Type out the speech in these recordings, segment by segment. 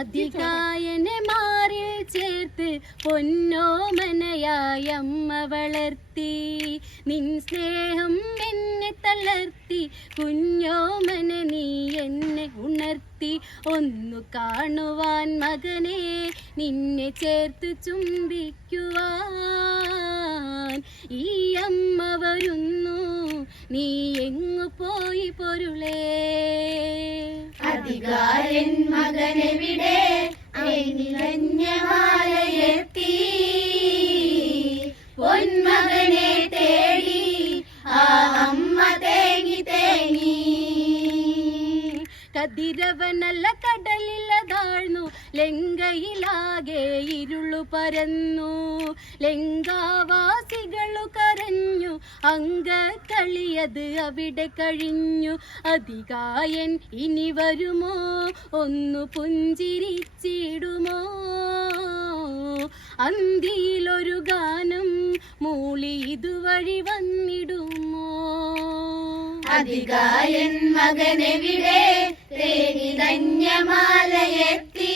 അതികായനെ മാറിൽ ചേർത്ത് പൊന്നോമനയായ അമ്മ വളർത്തി. നിൻ സ്നേഹം എന്നെ തളർത്തി കുഞ്ഞോമന നീ എന്നെ ഉണർത്തി. ഒന്നു കാണുവാൻ മകനെ നിന്നെ ചേർത്ത് ചുംബിക്കുവാൻ. ഈ അമ്മ വരുന്നു നീ എങ്ങു പോയി പൊരുളേ? അധികാരൻ മകനെവിടെ? നിറഞ്ഞമാലയെത്തി കതിരവനല്ല കടലില താഴ്ന്നു. ലങ്കയിലാകെ ഇരുളു പരന്നു. ലങ്കാവാസികളു കരഞ്ഞു. അങ്കക്കളിയത് അവിടെ കഴിഞ്ഞു. അധികായൻ ഇനി വരുമോ? ഒന്നു പുഞ്ചിരിച്ചിടുമോ? അന്തിയിലൊരു ഗാനം മൂളി ഇതുവഴി വന്നിടുമോ? അധികാരൻ മകനെവിടെ? തേനി ധന്യമാലയെത്തി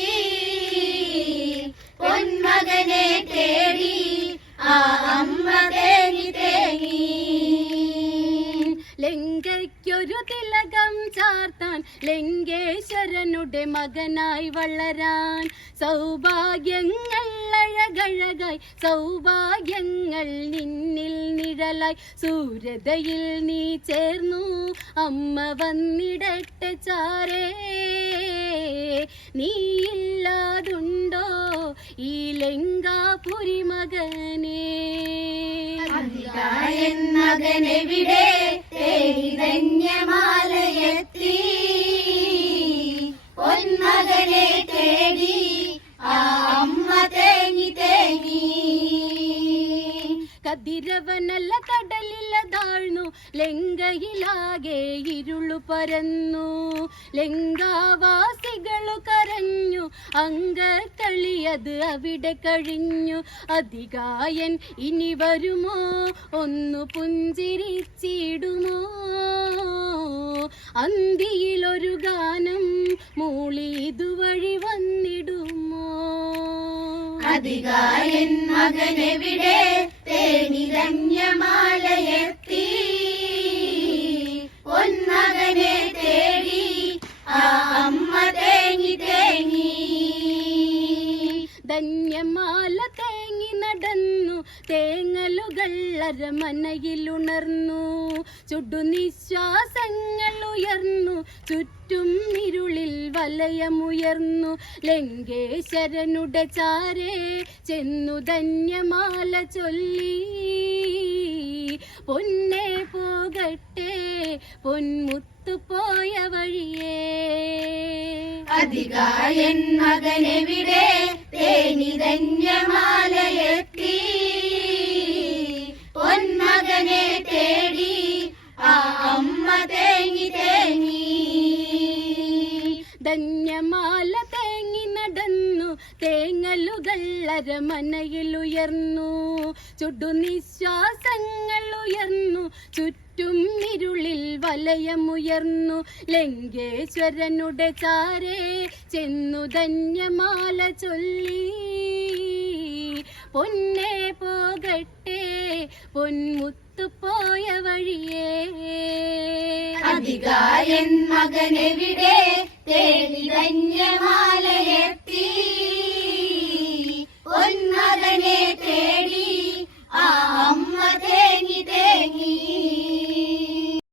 തിലകം ചാർത്താൻ ലങ്കേശ്വരനുടെ മകനായി വളരാൻ സൗഭാഗ്യങ്ങൾ അഴകഴകായി സൗഭാഗ്യങ്ങൾ നിന്നിൽ നിഴലായി. സൂര്യതയിൽ നീ ചേർന്നു അമ്മ വന്നിടട്ടെ ചാരേ. നീയില്ലാതുണ്ടോ ഈ ലങ്കാപുരി മകനേ? അധികാരൻ മകനെവിടെ? തേടി ധന്യമാലയെത്തി. കതിരവനല്ല കടലില താഴ്ന്നു ലങ്കയിലാകെ ഇരുളു പരന്നു. ലങ്കാവാസികളു കരഞ്ഞു. അങ്കത്തളിയത് അവിടെ കഴിഞ്ഞു. അധികായൻ ഇനി വരുമോ? ഒന്നു പുഞ്ചിരിച്ചിടുമോ? അന്തിയിലൊരു ഗാനം മൂളി ഇതുവഴി വന്നിടുമോ? അധികായൻ മകനെവിടെ? തേനി ധന്യമാലയെത്തി തേങ്ങലുകൾ അരമനയിലുണർന്നു. ചുടുനിശ്വാസങ്ങൾ ഉയർന്നു. ചുറ്റും ഇരുളിൽ വലയമുയർന്നു. ലങ്കേശ്വരനുടെ ചാരേ ചെന്നു ധന്യമാല ചൊല്ലി. പൊന്നെ പോകട്ടെ പൊന്മുത്തു പോയ വഴിയേ. അധികായൻ മകനെവിടെ? തേനി ധന്യമാലയെത്തി. പൊന്മകനെ തേടി ആ അമ്മ തേങ്ങി തേങ്ങി. ധന്യമാല തേങ്ങി നടന്നു തേങ്ങലുകൾ അരമനയിലുയർന്നു ചുടുനിശ്വാസങ്ങൾ ഉയർന്നു ചുറ്റും ഇരുളിൽ വലയമുയർന്നു. ലങ്കേശ്വരനുടെ ചാരേ ചെന്നു ധന്യമാല ചൊല്ലി. പൊന്നെ പോകട്ടെ പൊന്മുത്തു പോയ വഴിയേ. അധികാരൻ മകനെവിടെ? തേടി ധന്യമാലയെ